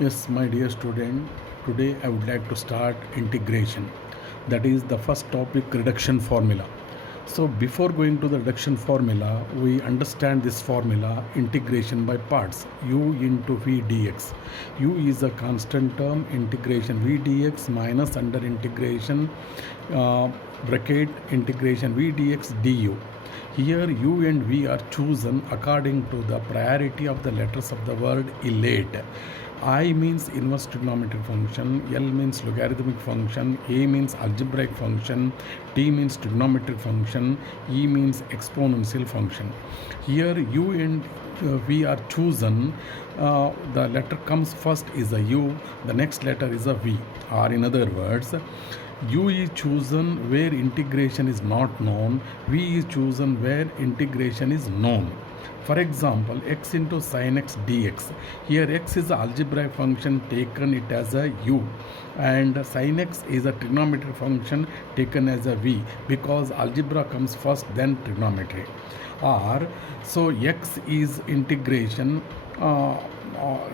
Yes, my dear student, today I would like to start integration. That is the first topic, reduction formula. So before going to the reduction formula, we understand this formula, integration by parts, u into v dx. U is a constant term, integration v dx minus under integration bracket integration v dx du. Here u and v are chosen according to the priority of the letters of the word elate. I means inverse trigonometric function, L means logarithmic function, A means algebraic function, T means trigonometric function, E means exponential function. Here U and V are chosen. The letter comes first is a U, the next letter is a V. Or in other words, U is chosen where integration is not known, V is chosen where integration is known. For example, x into sin x dx. Here x is an algebraic function, taken it as a u, and sin x is a trigonometric function taken as a v, because algebra comes first then trigonometry. Or so x is integration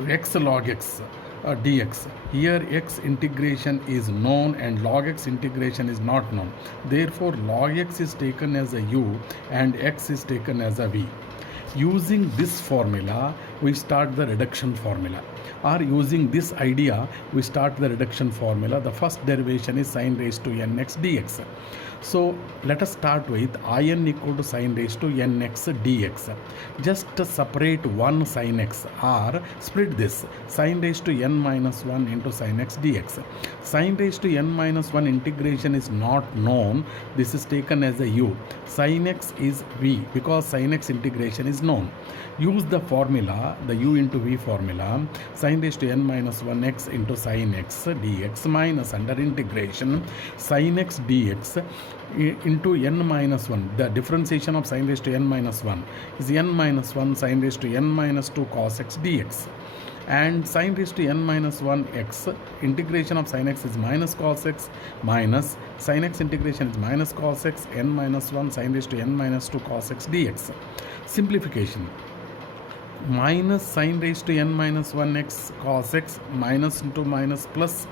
x log x dx. Here x integration is known and log x integration is not known. Therefore log x is taken as a u and x is taken as a v. Using this formula, we start the reduction formula. Or using this idea, we start the reduction formula. The first derivation is sin raised to nx dx. So let us start with in equal to sin raised to nx dx. Just separate one sin x, or split this sin raised to n minus 1 into sin x dx. Sin raised to n minus 1 integration is not known. This is taken as a u. Sin x is v because sin x integration is known. Use the formula, the u into v formula, sin raised to n minus 1x into sin x dx minus under integration sin x dx into n minus 1. The differentiation of sin raised to n minus 1 is n minus 1 sin raised to n minus 2 cos x dx. And sin raised to n minus 1 x, integration of sin x is minus cos x, minus sin x integration is minus cos x, n minus 1 sin raised to n minus 2 cos x dx. Simplification. Minus sin raised to n minus 1x cos x minus into minus plus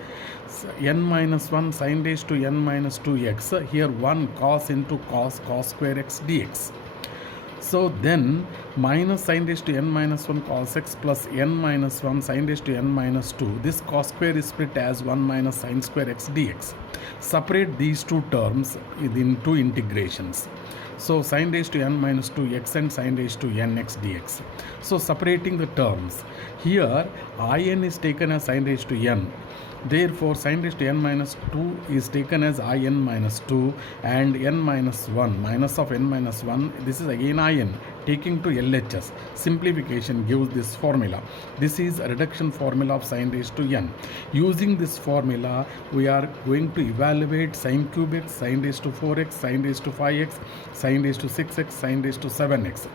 n minus 1 sin raised to n minus 2x. Here 1 cos into cos square x dx. So then minus sin raised to n minus 1 cos x plus n minus 1 sin raised to n minus 2. This cos square is split as 1 minus sin square x dx. Separate these two terms into integrations. So sin raised to n minus 2x and sin raised to nx dx. So separating the terms. Here in is taken as sin raised to n. Therefore sin raised to n minus 2 is taken as in minus 2, and n minus 1 minus of n minus 1, this is again in, taking to LHS. Simplification gives this formula. This is a reduction formula of sin raised to n. Using this formula, we are going to evaluate sin cube x, sin raised to 4x, sin raised to 5x, sin raised to 6x, sin raised to 7x.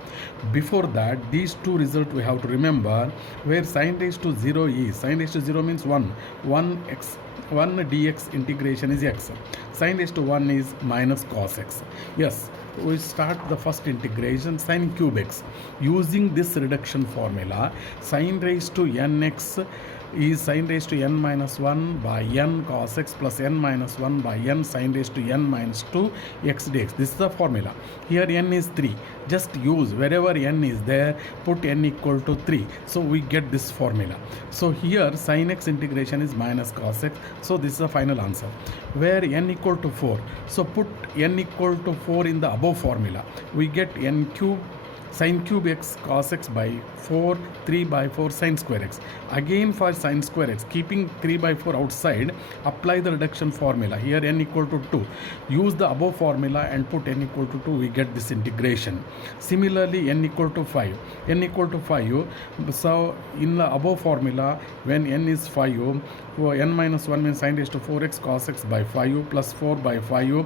Before that, these two results we have to remember, where sin raised to 0 is, sin raised to 0 means 1 dx integration is x. Sin raised to 1 is minus cos x. Yes, we start the first integration, sin cube x. Using this reduction formula, sin raised to nx is sin raised to n minus 1 by n cos x plus n minus 1 by n sin raised to n minus 2 x dx. This is the formula. Here n is 3. Just use wherever n is there, put n equal to 3. So we get this formula. So here sin x integration is minus cos x. So this is the final answer. Where n equal to 4. So put n equal to 4 in the above formula. We get n cube sin cube x cos x by 4, 3 by 4 sin square x. Again for sin square x, keeping 3 by 4 outside, apply the reduction formula. Here n equal to 2. Use the above formula and put n equal to 2. We get this integration. Similarly, n equal to 5. n equal to 5. So in the above formula, when n is 5, n minus 1 means sin raised to 4x cos x by 5 plus 4 by 5.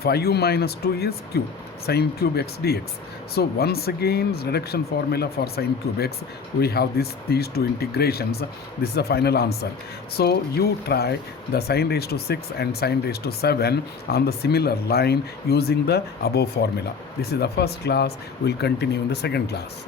5 minus 2 is q, sin cube x dx. So once again, reduction formula for sin cube x, we have these two integrations. This is the final answer. So you try the sin raised to 6 and sin raised to 7 on the similar line using the above formula. This is the first class. We'll continue in the second class.